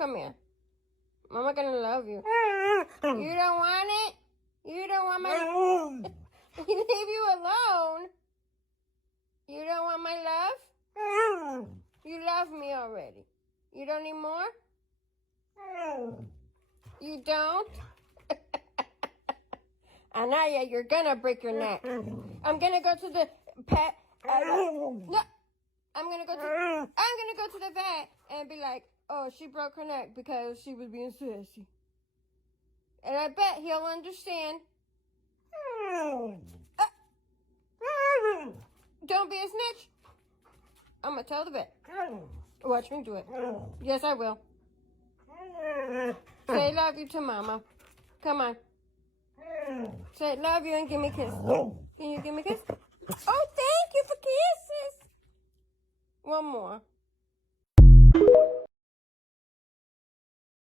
Come here. Mama gonna love you. You don't want it? You don't want my... Leave you alone? You don't want my love? You love me already. You don't need more? You don't? Anaya, you're gonna break your neck. I'm gonna go to the pet. No, I'm gonna go to the vet and be like, oh, she broke her neck because she was being sassy. And I bet he'll understand. Don't be a snitch. I'm gonna tell the vet. Watch me do it. Yes, I will. Say love you to Mama. Come on. Say love you and give me a kiss. Can you give me a kiss? Oh, thank you for kissing.